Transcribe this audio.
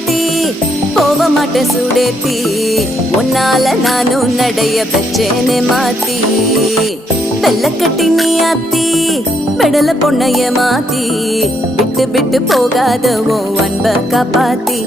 ஏத்தி போக மாட்டேன் சூடேத்தி உன்னால நானும் நடைய வச்சேனே மாத்தி வெள்ள கட்டி நீ ஆத்தி பெடல பொண்ணைய மாத்தி விட்டு விட்டு போகாதவோ அன்ப காப்பாத்தி